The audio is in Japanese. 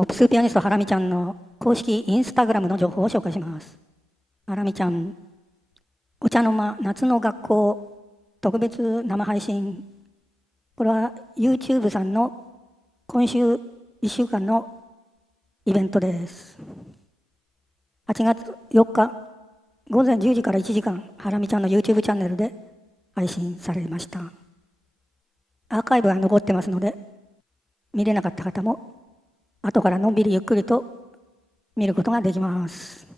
ポップスピアニストハラミちゃんの公式インスタグラムの情報を紹介します。ハラミちゃん、お茶の間夏の学校特別生配信。これは YouTube さんの今週1週間のイベントです。8月4日午前10時から1時間、ハラミちゃんの YouTube チャンネルで配信されました。アーカイブが残ってますので、見れなかった方も後からのんびりゆっくりと見ることができます。